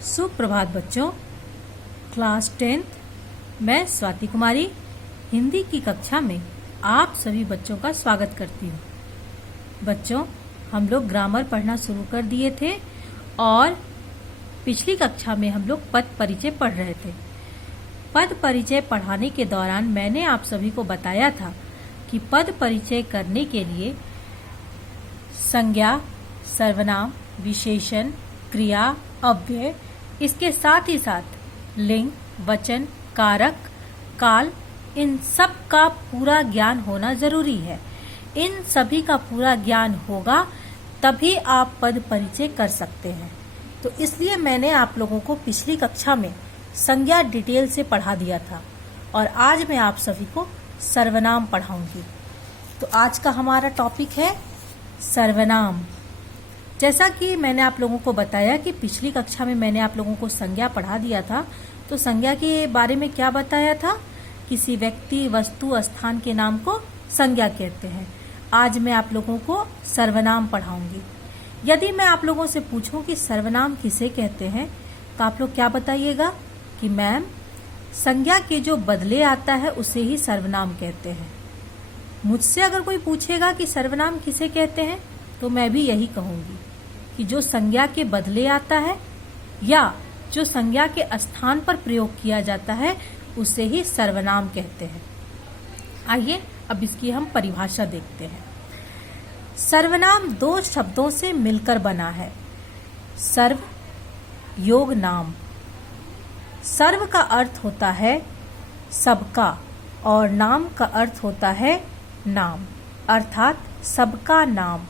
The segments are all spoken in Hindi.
सुप्रभात बच्चों। क्लास 10th मैं स्वाति कुमारी हिंदी की कक्षा में आप सभी बच्चों का स्वागत करती हूँ। बच्चों, हम लोग ग्रामर पढ़ना शुरू कर दिए थे और पिछली कक्षा में हम लोग पद परिचय पढ़ रहे थे। पद परिचय पढ़ाने के दौरान मैंने आप सभी को बताया था कि पद परिचय करने के लिए संज्ञा, सर्वनाम, विशेषण, क्रिया, अव्यय, इसके साथ ही साथ लिंग, वचन, कारक, काल, इन सब का पूरा ज्ञान होना जरूरी है। इन सभी का पूरा ज्ञान होगा तभी आप पद परिचय कर सकते हैं। तो इसलिए मैंने आप लोगों को पिछली कक्षा में संज्ञा डिटेल से पढ़ा दिया था और आज मैं आप सभी को सर्वनाम पढ़ाऊंगी। तो आज का हमारा टॉपिक है सर्वनाम। जैसा कि मैंने आप लोगों को बताया कि पिछली कक्षा में मैंने आप लोगों को संज्ञा पढ़ा दिया था, तो संज्ञा के बारे में क्या बताया था? किसी व्यक्ति, वस्तु, स्थान के नाम को संज्ञा कहते हैं। आज मैं आप लोगों को सर्वनाम पढ़ाऊंगी। यदि मैं आप लोगों से पूछूं कि सर्वनाम किसे कहते हैं, तो आप लोग क्या बताइएगा कि मैम, संज्ञा के जो बदले आता है उसे ही सर्वनाम कहते हैं। मुझसे अगर कोई पूछेगा कि सर्वनाम किसे कहते हैं, तो मैं भी यही कहूंगी कि जो संज्ञा के बदले आता है या जो संज्ञा के स्थान पर प्रयोग किया जाता है उसे ही सर्वनाम कहते हैं। आइए अब इसकी हम परिभाषा देखते हैं। सर्वनाम दो शब्दों से मिलकर बना है। सर्व योग नाम। सर्व का अर्थ होता है सबका और नाम का अर्थ होता है नाम, अर्थात सबका नाम।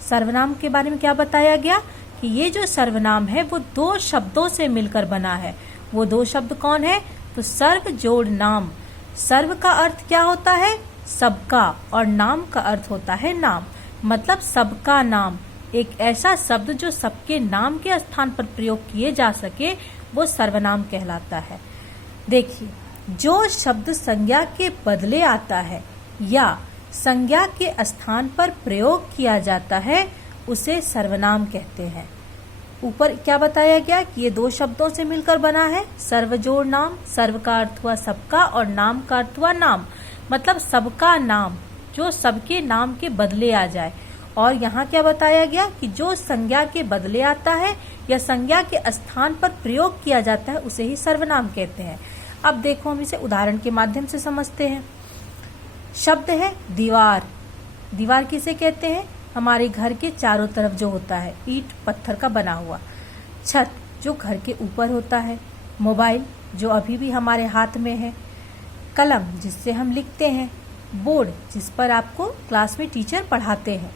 सर्वनाम के बारे में क्या बताया गया कि ये जो सर्वनाम है वो दो शब्दों से मिलकर बना है। वो दो शब्द कौन है? तो सर्व जोड़ नाम। सर्व का अर्थ क्या होता है? सबका, और नाम का अर्थ होता है नाम, मतलब सबका नाम। एक ऐसा शब्द जो सबके नाम के स्थान पर प्रयोग किए जा सके वो सर्वनाम कहलाता है। देखिए, जो शब्द संज्ञा के बदले आता है या संज्ञा के स्थान पर प्रयोग किया जाता है उसे सर्वनाम कहते हैं। ऊपर क्या बताया गया कि ये दो शब्दों से मिलकर बना है। सर्व जोड़ नाम, सर्व का अर्थ हुआ सबका और नाम का अर्थ हुआ नाम, मतलब सबका नाम जो सबके नाम के बदले आ जाए। और यहाँ क्या बताया गया कि जो संज्ञा के बदले आता है या संज्ञा के स्थान पर प्रयोग किया जाता है उसे ही सर्वनाम कहते हैं। अब देखो, हम इसे उदाहरण के माध्यम से समझते हैं। शब्द है दीवार। दीवार किसे कहते हैं? हमारे घर के चारों तरफ जो होता है, ईंट पत्थर का बना हुआ। छत जो घर के ऊपर होता है। मोबाइल जो अभी भी हमारे हाथ में है। कलम जिससे हम लिखते हैं। बोर्ड जिस पर आपको क्लास में टीचर पढ़ाते हैं।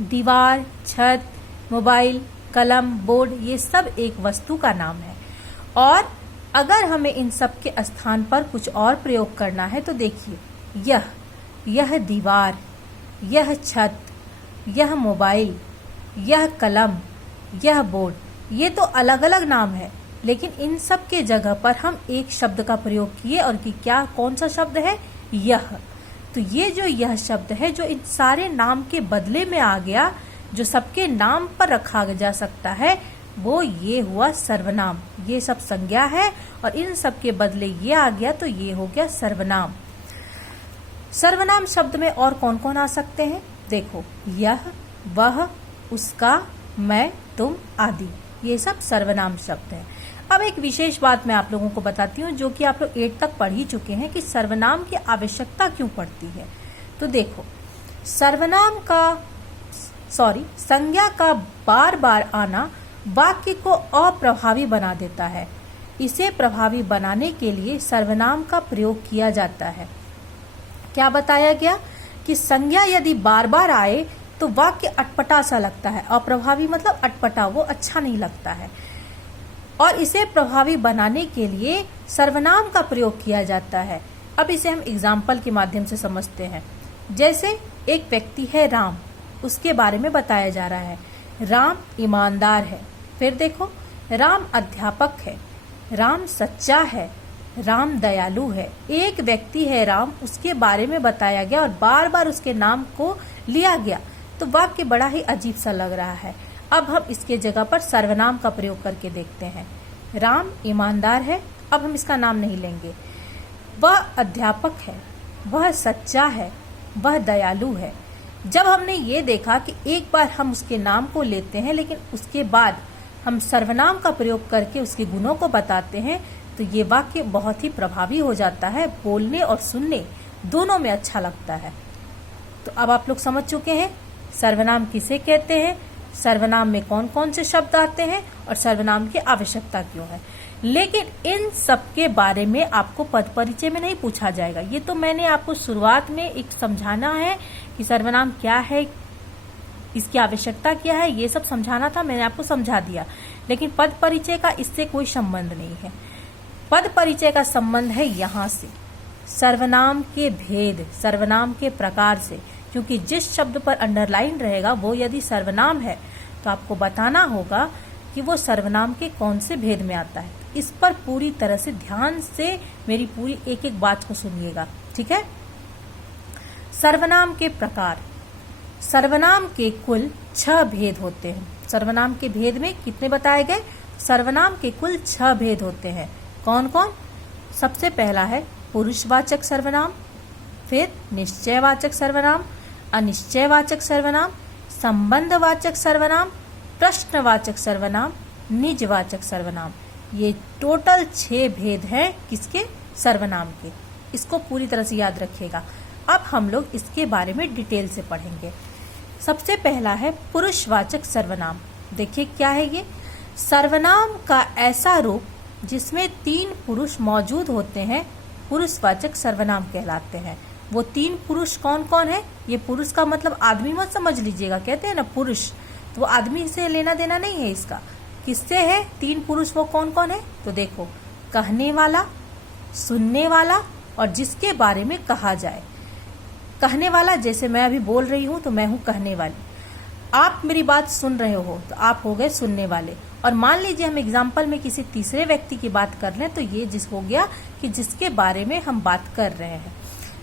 दीवार, छत, मोबाइल, कलम, बोर्ड, ये सब एक वस्तु का नाम है। और अगर हमें इन सब के स्थान पर कुछ और प्रयोग करना है तो देखिए, यह दीवार, यह छत, यह मोबाइल, यह कलम, यह बोर्ड, ये तो अलग अलग नाम है, लेकिन इन सब के जगह पर हम एक शब्द का प्रयोग किए और कि क्या, कौन सा शब्द है? यह। तो ये जो यह शब्द है जो इन सारे नाम के बदले में आ गया, जो सबके नाम पर रखा जा सकता है, वो ये हुआ सर्वनाम। ये सब संज्ञा है और इन सब के बदले ये आ गया तो ये हो गया सर्वनाम। सर्वनाम शब्द में और कौन कौन आ सकते हैं? देखो, यह, वह, उसका, मैं, तुम आदि, ये सब सर्वनाम शब्द हैं। अब एक विशेष बात मैं आप लोगों को बताती हूँ जो कि आप लोग 8 तक पढ़ ही चुके हैं कि सर्वनाम की आवश्यकता क्यों पड़ती है। तो देखो, संज्ञा का बार बार आना वाक्य को अप्रभावी बना देता है। इसे प्रभावी बनाने के लिए सर्वनाम का प्रयोग किया जाता है। क्या बताया गया कि संज्ञा यदि बार बार आए तो वाक्य अटपटा सा लगता है। अप्रभावी मतलब अटपटा, वो अच्छा नहीं लगता है। और इसे प्रभावी बनाने के लिए सर्वनाम का प्रयोग किया जाता है। अब इसे हम एग्जाम्पल के माध्यम से समझते हैं। जैसे एक व्यक्ति है राम, उसके बारे में बताया जा रहा है। राम ईमानदार है। फिर देखो, राम अध्यापक है, राम सच्चा है, राम दयालु है। एक व्यक्ति है राम, उसके बारे में बताया गया और बार बार उसके नाम को लिया गया, तो वाक्य बड़ा ही अजीब सा लग रहा है। अब हम इसके जगह पर सर्वनाम का प्रयोग करके देखते हैं। राम ईमानदार है, अब हम इसका नाम नहीं लेंगे। वह अध्यापक है, वह सच्चा है, वह दयालु है। जब हमने ये देखा कि एक बार हम उसके नाम को लेते हैं लेकिन उसके बाद हम सर्वनाम का प्रयोग करके उसके गुणों को बताते हैं, तो ये वाक्य बहुत ही प्रभावी हो जाता है, बोलने और सुनने दोनों में अच्छा लगता है। तो अब आप लोग समझ चुके हैं सर्वनाम किसे कहते हैं, सर्वनाम में कौन कौन से शब्द आते हैं और सर्वनाम की आवश्यकता क्यों है। लेकिन इन सब के बारे में आपको पद परिचय में नहीं पूछा जाएगा। ये तो मैंने आपको शुरुआत में एक समझाना है कि सर्वनाम क्या है, इसकी आवश्यकता क्या है, ये सब समझाना था, मैंने आपको समझा दिया। लेकिन पद परिचय का इससे कोई संबंध नहीं है। पद परिचय का संबंध है यहाँ से, सर्वनाम के भेद, सर्वनाम के प्रकार से। क्योंकि जिस शब्द पर अंडरलाइन रहेगा वो यदि सर्वनाम है तो आपको बताना होगा कि वो सर्वनाम के कौन से भेद में आता है। इस पर पूरी तरह से ध्यान से मेरी पूरी एक एक बात को सुनिएगा, ठीक है। सर्वनाम के प्रकार, सर्वनाम के कुल 6 भेद होते हैं। सर्वनाम के भेद में कितने बताए गए? सर्वनाम के कुल 6 भेद होते हैं। कौन कौन? सबसे पहला है पुरुषवाचक सर्वनाम, फिर निश्चयवाचक सर्वनाम, अनिश्चयवाचक सर्वनाम, संबंधवाचक सर्वनाम, प्रश्नवाचक सर्वनाम, निजवाचक सर्वनाम। ये टोटल 6 भेद हैं किसके? सर्वनाम के। इसको पूरी तरह से याद रखिएगा। अब हम लोग इसके बारे में डिटेल से पढ़ेंगे। सबसे पहला है पुरुषवाचक सर्वनाम। देखिए क्या है ये? सर्वनाम का ऐसा रूप जिसमें 3 पुरुष मौजूद होते हैं पुरुषवाचक सर्वनाम कहलाते हैं। वो 3 पुरुष कौन कौन है? ये पुरुष का मतलब आदमी मत समझ लीजिएगा, कहते हैं ना पुरुष, तो वो आदमी से लेना देना नहीं है इसका। किससे है 3 पुरुष? वो कौन कौन है? तो देखो, कहने वाला, सुनने वाला और जिसके बारे में कहा जाए। कहने वाला, जैसे मैं अभी बोल रही हूँ तो मैं हूँ कहने वाली, आप मेरी बात सुन रहे हो तो आप हो गए सुनने वाले। और मान लीजिए हम एग्जाम्पल में किसी तीसरे व्यक्ति की बात कर लें तो ये जिस हो गया कि जिसके बारे में हम बात कर रहे हैं।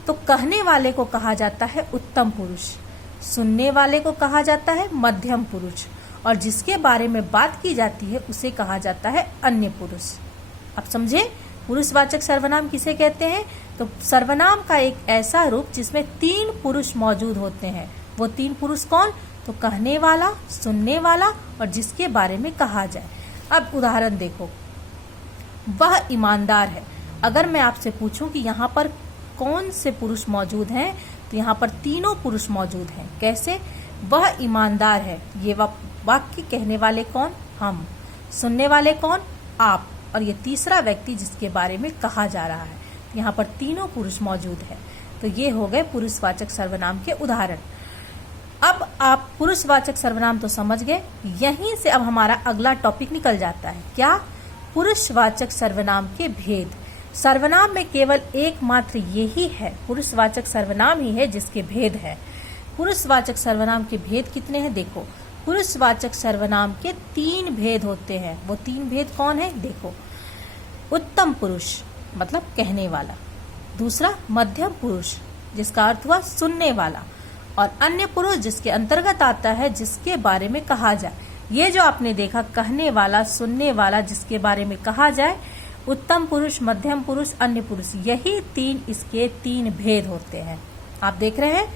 तो कहने वाले को कहा जाता है उत्तम पुरुष, सुनने वाले को कहा जाता है मध्यम पुरुष और जिसके बारे में बात की जाती है उसे कहा जाता है अन्य पुरुष। अब समझे पुरुषवाचक सर्वनाम किसे कहते हैं? तो सर्वनाम का एक ऐसा रूप जिसमें 3 पुरुष मौजूद होते हैं। वो 3 पुरुष कौन? तो कहने वाला, सुनने वाला और जिसके बारे में कहा जाए। अब उदाहरण देखो, वह ईमानदार है। अगर मैं आपसे पूछूं कि यहाँ पर कौन से पुरुष मौजूद हैं, तो यहाँ पर तीनों पुरुष मौजूद हैं। कैसे? वह ईमानदार है, ये वाक्य कहने वाले कौन? हम। सुनने वाले कौन? आप। और ये तीसरा व्यक्ति जिसके बारे में कहा जा रहा है। यहाँ पर तीनों पुरुष मौजूद है। तो ये हो गए पुरुषवाचक सर्वनाम के उदाहरण। अब आप पुरुषवाचक सर्वनाम तो समझ गए। यहीं से अब हमारा अगला टॉपिक निकल जाता है। क्या? पुरुषवाचक सर्वनाम के भेद। सर्वनाम में केवल एकमात्र यही है, पुरुषवाचक सर्वनाम ही है जिसके भेद है। पुरुषवाचक सर्वनाम के भेद कितने हैं? देखो, पुरुषवाचक सर्वनाम के 3 भेद होते हैं। वो 3 भेद कौन है? देखो, उत्तम पुरुष मतलब कहने वाला, दूसरा मध्यम पुरुष जिसका अर्थ हुआ सुनने वाला, और अन्य पुरुष जिसके अंतर्गत आता है जिसके बारे में कहा जाए। ये जो आपने देखा, कहने वाला, सुनने वाला, जिसके बारे में कहा जाए, उत्तम पुरुष, मध्यम पुरुष, अन्य पुरुष, यही 3 इसके 3 भेद होते हैं। आप देख रहे हैं।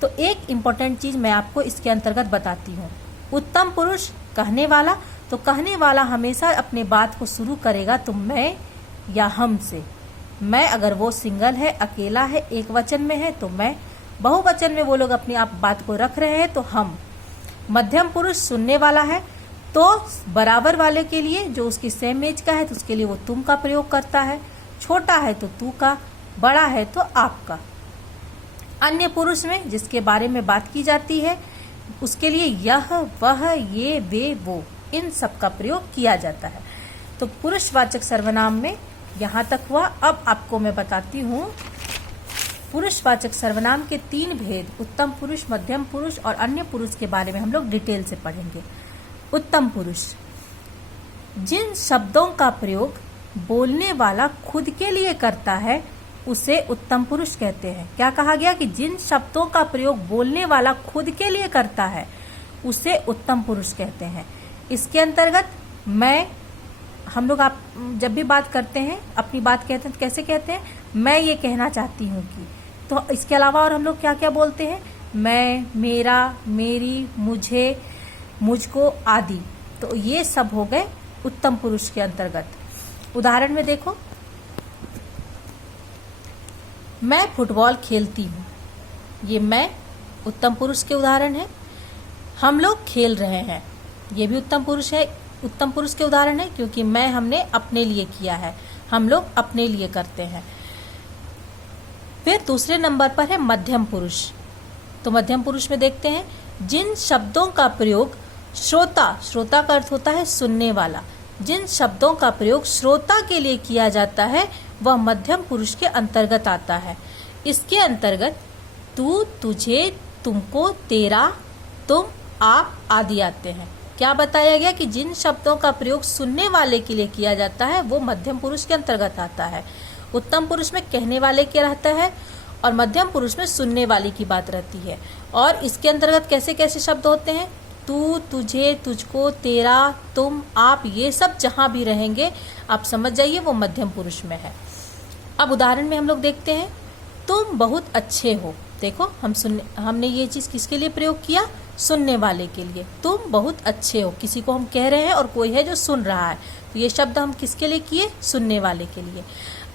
तो एक इम्पोर्टेंट चीज मैं आपको इसके अंतर्गत बताती हूँ। उत्तम पुरुष कहने वाला, तो कहने वाला हमेशा अपने बात को शुरू करेगा तो मैं या हम से। मैं अगर वो सिंगल है, अकेला है, एक वचन में है तो मैं, बहुवचन में वो लोग अपनी आप बात को रख रहे हैं तो हम। मध्यम पुरुष सुनने वाला है तो बराबर वाले के लिए, जो उसकी सेम एज का है तो उसके लिए वो तुम का प्रयोग करता है, छोटा है तो तू का, बड़ा है तो आपका। अन्य पुरुष में जिसके बारे में बात की जाती है उसके लिए यह, वह, ये, वे, वो, इन सब का प्रयोग किया जाता है। तो पुरुषवाचक सर्वनाम में यहाँ तक हुआ। अब आपको मैं बताती हूँ पुरुषवाचक सर्वनाम के 3 भेद, उत्तम पुरुष, मध्यम पुरुष और अन्य पुरुष के बारे में हम लोग डिटेल से पढ़ेंगे। उत्तम पुरुष, जिन शब्दों का प्रयोग बोलने वाला खुद के लिए करता है उसे उत्तम पुरुष कहते हैं। क्या कहा गया? कि जिन शब्दों का प्रयोग बोलने वाला खुद के लिए करता है उसे उत्तम पुरुष कहते हैं। इसके अंतर्गत मैं, हम लोग आप जब भी बात करते हैं, अपनी बात कहते हैं तो कैसे कहते हैं, मैं ये कहना चाहती हूँ कि। तो इसके अलावा और हम लोग क्या क्या बोलते हैं, मैं, मेरा, मेरी, मुझे, मुझको आदि। तो ये सब हो गए उत्तम पुरुष के अंतर्गत। उदाहरण में देखो, मैं फुटबॉल खेलती हूँ, ये मैं उत्तम पुरुष के उदाहरण है। हम लोग खेल रहे हैं, ये भी उत्तम पुरुष है, उत्तम पुरुष के उदाहरण है, क्योंकि मैं हमने अपने लिए किया है, हम लोग अपने लिए करते हैं। फिर दूसरे नंबर पर है मध्यम पुरुष। तो मध्यम पुरुष में देखते हैं, जिन शब्दों का प्रयोग श्रोता, श्रोता का अर्थ होता है सुनने वाला, जिन शब्दों का प्रयोग श्रोता के लिए किया जाता है वह मध्यम पुरुष के अंतर्गत आता है। इसके अंतर्गत तू, तुझे, तुमको, तेरा, तुम, आप आदि आते हैं। क्या बताया गया कि जिन शब्दों का प्रयोग सुनने वाले के लिए किया जाता है वो मध्यम पुरुष के अंतर्गत आता है। उत्तम पुरुष में कहने वाले के रहता है और मध्यम पुरुष में सुनने वाले की बात रहती है। और इसके अंतर्गत कैसे कैसे शब्द होते हैं, तू, तुझे, तुझको, तेरा, तुम, आप, ये सब जहां भी रहेंगे आप समझ जाइए वो मध्यम पुरुष में है। अब उदाहरण में हम लोग देखते हैं, तुम बहुत अच्छे हो। देखो हमने ये चीज किसके लिए प्रयोग किया, सुनने वाले के लिए। तुम बहुत अच्छे हो, किसी को हम कह रहे हैं और कोई है जो सुन रहा है, तो ये शब्द हम किसके लिए किए, सुनने वाले के लिए।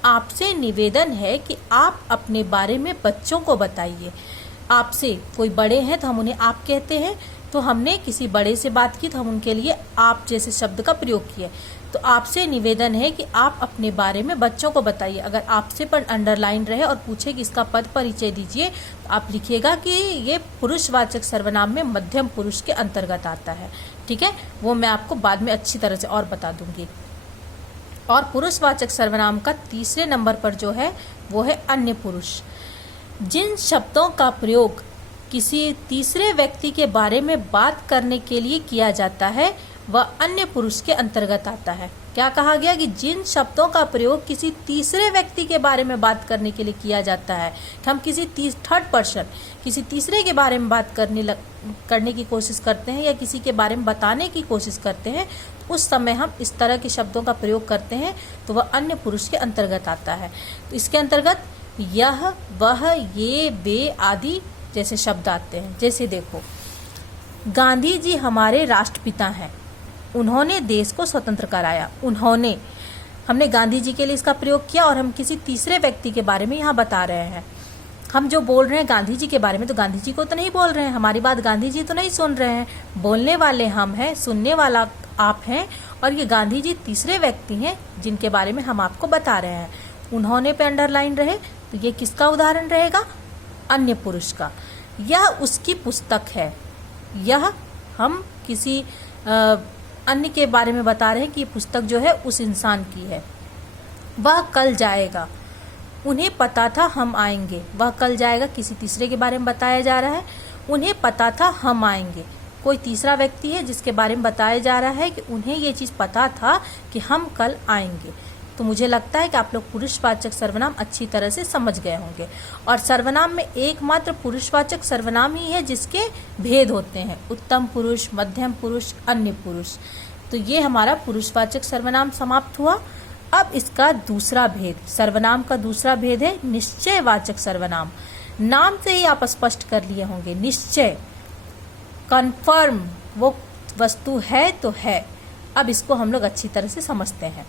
आपसे निवेदन है कि आप अपने बारे में बच्चों को बताइए। आपसे, कोई बड़े हैं तो हम उन्हें आप कहते हैं, तो हमने किसी बड़े से बात की तो हम उनके लिए आप जैसे शब्द का प्रयोग किए। तो आपसे निवेदन है कि आप अपने बारे में बच्चों को बताइए। अगर आपसे पर अंडरलाइन रहे और पूछे कि इसका पद परिचय दीजिए, तो आप लिखिएगा कि ये पुरुषवाचक सर्वनाम में मध्यम पुरुष के अंतर्गत आता है। ठीक है, वो मैं आपको बाद में अच्छी तरह से और बता दूंगी। और पुरुषवाचक सर्वनाम का तीसरे नंबर पर जो है वो है अन्य पुरुष। जिन शब्दों का प्रयोग किसी तीसरे व्यक्ति के बारे में बात करने के लिए किया जाता है वह अन्य पुरुष के अंतर्गत आता है। क्या कहा गया कि जिन शब्दों का प्रयोग किसी तीसरे व्यक्ति के बारे में बात करने के लिए किया जाता है, कि हम किसी थर्ड पर्सन, किसी तीसरे के बारे में बात करने की कोशिश करते हैं या किसी के बारे में बताने की कोशिश करते हैं, उस समय हम इस तरह के शब्दों का प्रयोग करते हैं तो वह अन्य पुरुष के अंतर्गत आता है। तो इसके अंतर्गत यह, वह, ये, वे आदि जैसे शब्द आते हैं। जैसे देखो, गांधी जी हमारे राष्ट्रपिता हैं, उन्होंने देश को स्वतंत्र कराया। उन्होंने, हमने गांधी जी के लिए इसका प्रयोग किया और हम किसी तीसरे व्यक्ति के बारे में यहाँ बता रहे हैं। हम जो बोल रहे हैं गांधी जी के बारे में, तो गांधी जी को तो नहीं बोल रहे हैं, हमारी बात गांधी जी तो नहीं सुन रहे हैं। बोलने वाले हम हैं, सुनने वाला आप हैं, और ये गांधी जी तीसरे व्यक्ति हैं जिनके बारे में हम आपको बता रहे हैं। उन्होंने पे अंडरलाइन रहे तो ये किसका उदाहरण रहेगा, अन्य पुरुष का। यह उसकी पुस्तक है, यह हम किसी अन्य के बारे में बता रहे हैं कि ये पुस्तक जो है उस इंसान की है। वह कल जाएगा, उन्हें पता था हम आएंगे। वह कल जाएगा, किसी तीसरे के बारे में बताया जा रहा है। उन्हें पता था हम आएंगे, कोई तीसरा व्यक्ति है जिसके बारे में बताया जा रहा है कि उन्हें ये चीज पता था कि हम कल आएंगे। तो मुझे लगता है कि आप लोग पुरुषवाचक सर्वनाम अच्छी तरह से समझ गए होंगे। और सर्वनाम में एकमात्र पुरुषवाचक सर्वनाम ही है जिसके भेद होते हैं, उत्तम पुरुष, मध्यम पुरुष, अन्य पुरुष। तो ये हमारा पुरुषवाचक सर्वनाम समाप्त हुआ। अब इसका दूसरा भेद, सर्वनाम का दूसरा भेद है निश्चयवाचक सर्वनाम। नाम से ही आप स्पष्ट कर लिए होंगे, निश्चय, कन्फर्म, वो वस्तु है तो है। अब इसको हम लोग अच्छी तरह से समझते हैं।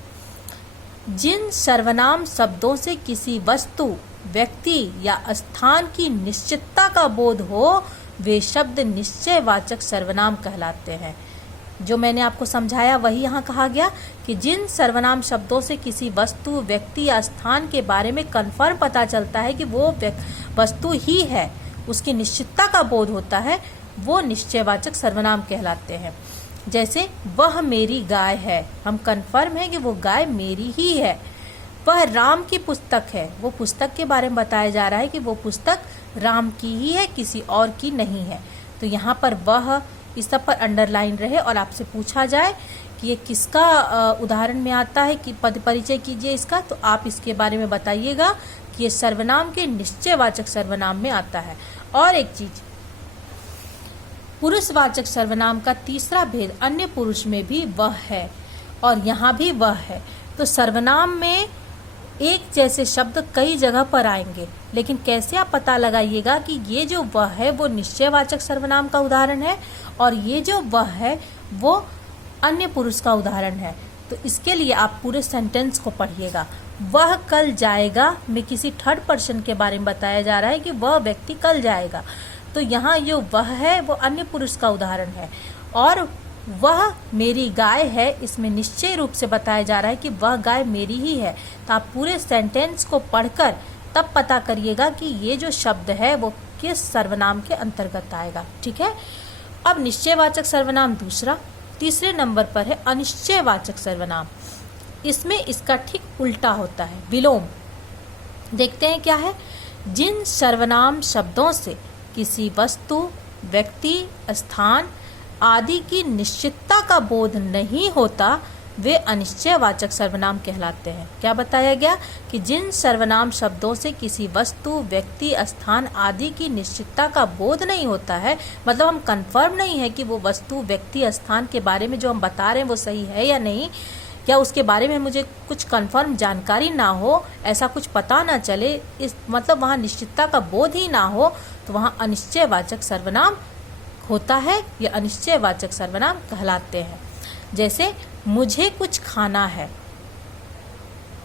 जिन सर्वनाम शब्दों से किसी वस्तु, व्यक्ति या स्थान की निश्चितता का बोध हो वे शब्द निश्चयवाचक सर्वनाम कहलाते हैं। जो मैंने आपको समझाया वही यहाँ कहा गया कि जिन सर्वनाम शब्दों से किसी वस्तु, व्यक्ति या स्थान के बारे में कन्फर्म पता चलता है कि वो वस्तु ही है, उसकी निश्चितता का बोध होता है, वो निश्चयवाचक सर्वनाम कहलाते हैं। जैसे वह मेरी गाय है, हम कन्फर्म है कि वो गाय मेरी ही है। वह राम की पुस्तक है, वो पुस्तक के बारे में बताया जा रहा है कि वो पुस्तक राम की ही है, किसी और की नहीं है। तो यहाँ पर वह, इस सब पर अंडरलाइन रहे और आपसे पूछा जाए कि ये किसका उदाहरण में आता है, कि पद परिचय कीजिए इसका, तो आप इसके बारे में बताइएगा कि ये सर्वनाम के निश्चयवाचक सर्वनाम में आता है। और एक चीज, पुरुषवाचक सर्वनाम का तीसरा भेद अन्य पुरुष में भी वह है और यहाँ भी वह है। तो सर्वनाम में एक जैसे शब्द कई जगह पर आएंगे, लेकिन कैसे आप पता लगाइएगा कि ये जो वह है वो निश्चयवाचक सर्वनाम का उदाहरण है और ये जो वह है वो अन्य पुरुष का उदाहरण है। तो इसके लिए आप पूरे सेंटेंस को पढ़िएगा। वह कल जाएगा में किसी थर्ड पर्सन के बारे में बताया जा रहा है कि वह व्यक्ति कल जाएगा। तो यहाँ जो वह है वो अन्य पुरुष का उदाहरण है और वह मेरी गाय है, इसमें निश्चय रूप से बताया जा रहा है कि वह गाय मेरी ही है। तो आप पूरे सेंटेंस को पढ़कर तब पता करिएगा कि ये जो शब्द है वो किस सर्वनाम के अंतर्गत आएगा। ठीक है। अब निश्चयवाचक सर्वनाम दूसरा, तीसरे नंबर पर है अनिश्चयवाचक सर्वनाम। इसमें इसका ठीक उल्टा होता है, विलोम। देखते हैं क्या है। जिन सर्वनाम शब्दों से किसी वस्तु, व्यक्ति, स्थान आदि की निश्चितता का बोध नहीं होता वे अनिश्चयवाचक सर्वनाम कहलाते हैं। क्या बताया गया कि जिन सर्वनाम शब्दों से किसी वस्तु, व्यक्ति, स्थान आदि की निश्चितता का बोध नहीं होता है, मतलब हम कंफर्म नहीं है कि वो वस्तु, व्यक्ति, स्थान के बारे में जो हम बता रहे हैं वो सही है या नहीं, या उसके बारे में मुझे कुछ कंफर्म जानकारी ना हो, ऐसा कुछ पता ना चले, इस मतलब वहाँ निश्चितता का बोध ही ना हो, तो वहाँ अनिश्चयवाचक सर्वनाम होता है। ये अनिश्चयवाचक सर्वनाम कहलाते हैं। जैसे मुझे कुछ खाना है,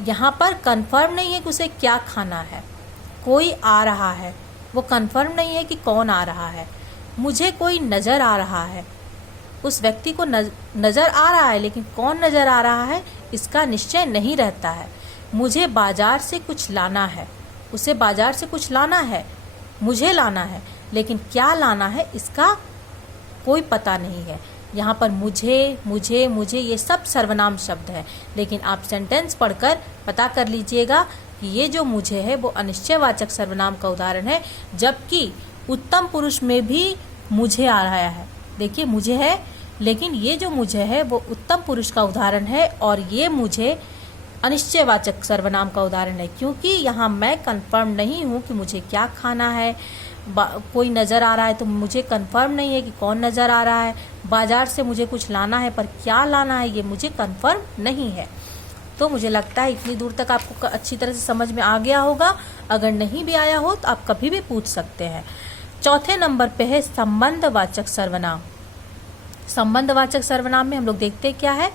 यहाँ पर कंफर्म नहीं है कि उसे क्या खाना है। कोई आ रहा है, वो कंफर्म नहीं है कि कौन आ रहा है। मुझे कोई नज़र आ रहा है, उस व्यक्ति को नज़र आ रहा है, लेकिन कौन नज़र आ रहा है इसका निश्चय नहीं रहता है। मुझे बाजार से कुछ लाना है, उसे बाजार से कुछ लाना है, मुझे लाना है, लेकिन क्या लाना है इसका कोई पता नहीं है। यहाँ पर मुझे, मुझे, मुझे ये सब सर्वनाम शब्द है, लेकिन आप सेंटेंस पढ़कर पता कर लीजिएगा कि ये जो मुझे है वो अनिश्चयवाचक सर्वनाम का उदाहरण है, जबकि उत्तम पुरुष में भी मुझे आ रहा है। देखिए मुझे है, लेकिन ये जो मुझे है वो उत्तम पुरुष का उदाहरण है और ये मुझे अनिश्चयवाचक सर्वनाम का उदाहरण है, क्योंकि यहाँ मैं कंफर्म नहीं हूँ कि मुझे क्या खाना है। कोई नज़र आ रहा है तो मुझे कंफर्म नहीं है कि कौन नज़र आ रहा है। बाजार से मुझे कुछ लाना है, पर क्या लाना है ये मुझे कंफर्म नहीं है। तो मुझे लगता है इतनी दूर तक आपको अच्छी तरह से समझ में आ गया होगा। अगर नहीं भी आया हो तो आप कभी भी पूछ सकते हैं। चौथे नंबर पे है संबंधवाचक सर्वनाम। संबंधवाचक सर्वनाम में हम लोग देखते हैं क्या है।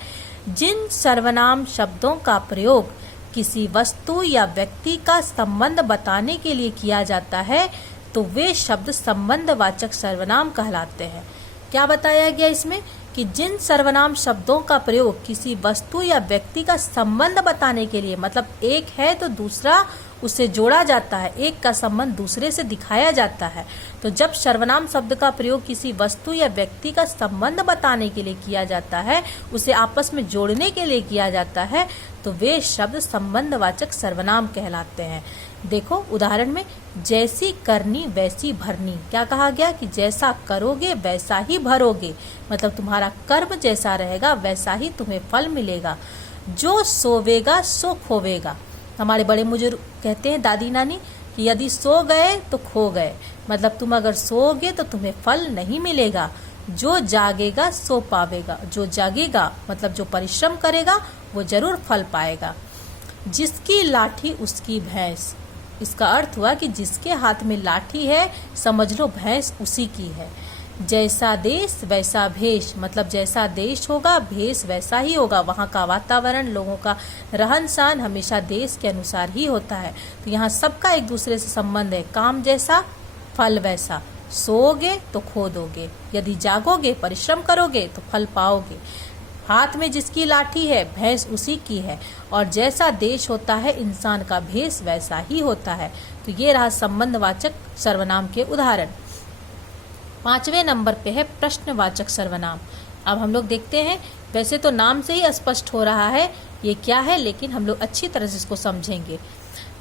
जिन सर्वनाम शब्दों का प्रयोग किसी वस्तु या व्यक्ति का संबंध बताने के लिए किया जाता है तो वे शब्द संबंधवाचक सर्वनाम कहलाते हैं। क्या बताया गया इसमें कि जिन सर्वनाम शब्दों का प्रयोग किसी वस्तु या व्यक्ति का संबंध बताने के लिए, मतलब एक है तो दूसरा उससे जोड़ा जाता है, एक का संबंध दूसरे से दिखाया जाता है। तो जब सर्वनाम शब्द का प्रयोग किसी वस्तु या व्यक्ति का संबंध बताने के लिए किया जाता है, उसे आपस में जोड़ने के लिए किया जाता है, तो वे शब्द संबंधवाचक सर्वनाम कहलाते हैं। देखो उदाहरण में, जैसी करनी वैसी भरनी। क्या कहा गया कि जैसा करोगे वैसा ही भरोगे, मतलब तुम्हारा कर्म जैसा रहेगा वैसा ही तुम्हें फल मिलेगा। जो सोवेगा सो खोवेगा। हमारे बड़े बुजुर्ग कहते हैं, दादी नानी, कि यदि सो गए तो खो गए, मतलब तुम अगर सोओगे तो तुम्हें फल नहीं मिलेगा। जो जागेगा सो पावेगा। जो जागेगा मतलब जो परिश्रम करेगा वो जरूर फल पाएगा। जिसकी लाठी उसकी भैंस। इसका अर्थ हुआ कि जिसके हाथ में लाठी है समझ लो भैंस उसी की है। जैसा देश वैसा भेष, मतलब जैसा देश होगा भेष वैसा ही होगा। वहाँ का वातावरण, लोगों का रहन सहन हमेशा देश के अनुसार ही होता है। तो यहाँ सबका एक दूसरे से संबंध है। काम जैसा फल वैसा। सोओगे तो खो दोगे, यदि जागोगे परिश्रम करोगे तो फल पाओगे। हाथ में जिसकी लाठी है भैंस उसी की है, और जैसा देश होता है इंसान का भेष वैसा ही होता है। तो ये रहा संबंधवाचक सर्वनाम के उदाहरण। पांचवें नंबर पे है प्रश्नवाचक सर्वनाम। अब हम लोग देखते हैं, वैसे तो नाम से ही स्पष्ट हो रहा है ये क्या है, लेकिन हम लोग अच्छी तरह से इसको समझेंगे।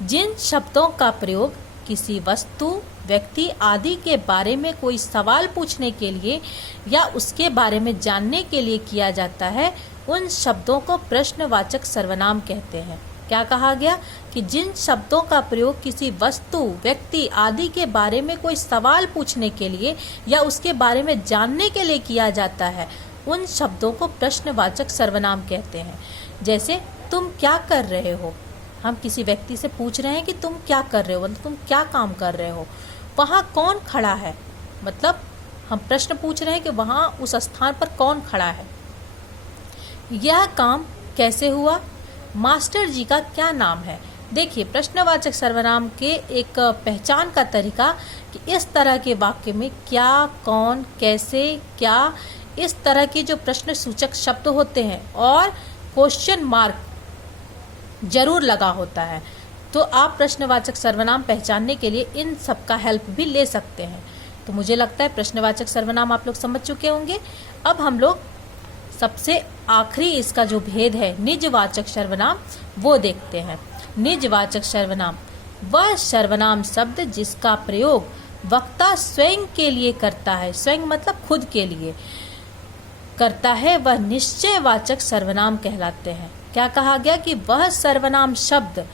जिन शब्दों का प्रयोग किसी वस्तु, व्यक्ति आदि के बारे में कोई सवाल पूछने के लिए या उसके बारे में जानने के लिए किया जाता है, उन शब्दों को प्रश्नवाचक सर्वनाम कहते हैं। क्या कहा गया कि जिन शब्दों का प्रयोग किसी वस्तु, व्यक्ति आदि के बारे में कोई सवाल पूछने के लिए या उसके बारे में जानने के लिए किया जाता है, उन शब्दों को प्रश्नवाचक सर्वनाम कहते हैं। जैसे तुम क्या कर रहे हो, हम किसी व्यक्ति से पूछ रहे हैं कि तुम क्या कर रहे हो, मतलब तुम क्या काम कर रहे हो। वहाँ कौन खड़ा है, मतलब हम प्रश्न पूछ रहे हैं कि वहाँ उस स्थान पर कौन खड़ा है। यह काम कैसे हुआ, मास्टर जी का क्या नाम है। देखिए, प्रश्नवाचक सर्वनाम के एक पहचान का तरीका कि इस तरह के वाक्य में क्या, कौन, कैसे, क्या, इस तरह के जो प्रश्न सूचक शब्द होते हैं और क्वेश्चन मार्क जरूर लगा होता है। तो आप प्रश्नवाचक सर्वनाम पहचानने के लिए इन सब का हेल्प भी ले सकते हैं। तो मुझे लगता है प्रश्नवाचक सर्वनाम आप लोग समझ चुके होंगे। अब हम लोग सबसे आखिरी इसका जो भेद है निजवाचक सर्वनाम, वो देखते हैं। निजवाचक सर्वनाम वह सर्वनाम शब्द जिसका प्रयोग वक्ता स्वयं के लिए करता है, स्वयं मतलब खुद के लिए करता है, वह निश्चयवाचक सर्वनाम कहलाते हैं। क्या कहा गया कि वह सर्वनाम शब्द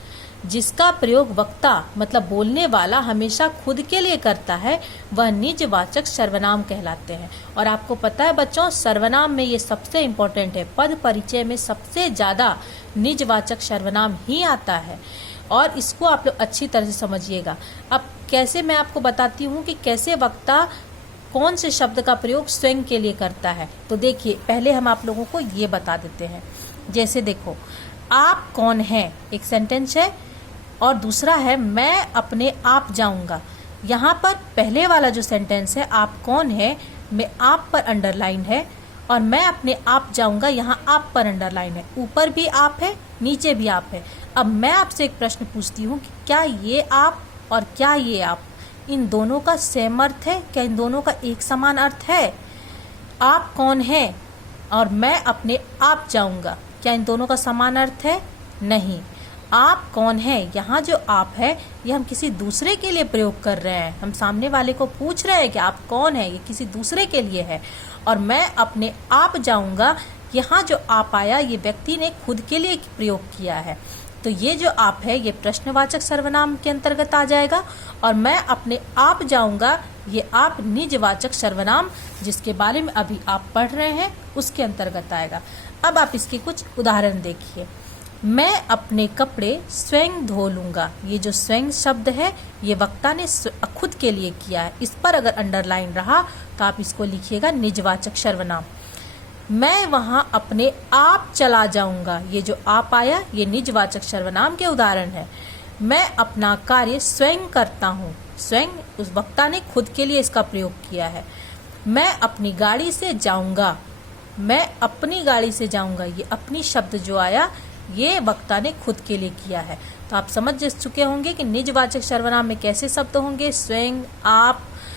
जिसका प्रयोग वक्ता मतलब बोलने वाला हमेशा खुद के लिए करता है, वह निजवाचक सर्वनाम कहलाते हैं। और आपको पता है बच्चों, सर्वनाम में ये सबसे इम्पोर्टेंट है। पद परिचय में सबसे ज्यादा निजवाचक सर्वनाम ही आता है और इसको आप लोग अच्छी तरह से समझिएगा। अब कैसे, मैं आपको बताती हूँ कि कैसे वक्ता कौन से शब्द का प्रयोग स्वयं के लिए करता है। तो देखिए, पहले हम आप लोगों को ये बता देते हैं। जैसे देखो, आप कौन है एक सेंटेंस है और दूसरा है मैं अपने आप जाऊंगा। यहाँ पर पहले वाला जो सेंटेंस है आप कौन है में आप पर अंडरलाइन है और मैं अपने आप जाऊंगा, यहाँ आप पर अंडरलाइन है। ऊपर भी आप है, नीचे भी आप है। अब मैं आपसे एक प्रश्न पूछती हूँ कि क्या ये आप और क्या ये आप, इन दोनों का सेम अर्थ है? क्या इन दोनों का एक समान अर्थ है? आप कौन है और मैं अपने आप जाऊंगा, क्या इन दोनों का समान अर्थ है? नहीं। आप कौन है, यहाँ जो आप है ये हम किसी दूसरे के लिए प्रयोग कर रहे हैं। हम सामने वाले को पूछ रहे हैं कि आप कौन है, ये किसी दूसरे के लिए है। और मैं अपने आप जाऊंगा, यहाँ जो आप आया ये व्यक्ति ने खुद के लिए प्रयोग किया है। तो ये जो आप है ये प्रश्नवाचक सर्वनाम के अंतर्गत आ जाएगा। और मैं अपने आप जाऊंगा, ये आप निजवाचक सर्वनाम जिसके बारे में अभी आप पढ़ रहे हैं उसके अंतर्गत आएगा। अब आप इसके कुछ उदाहरण देखिए। मैं अपने कपड़े स्वयं धो लूंगा। ये जो स्वयं शब्द है ये वक्ता ने खुद के लिए किया है। इस पर अगर अंडरलाइन रहा तो आप इसको लिखिएगा निजवाचक सर्वनाम। मैं वहां अपने आप चला जाऊंगा, ये जो आप आया ये निजवाचक सर्वनाम के उदाहरण है। मैं अपना कार्य स्वयं करता हूँ, स्वयं उस वक्ता ने खुद के लिए इसका प्रयोग किया है। मैं अपनी गाड़ी से जाऊंगा, मैं अपनी गाड़ी से जाऊंगा, ये अपनी शब्द जो आया ये वक्ता ने खुद के लिए किया है। तो आप समझ चुके होंगे कि निजवाचक सर्वनाम में कैसे शब्द होंगे, स्वयं, आप,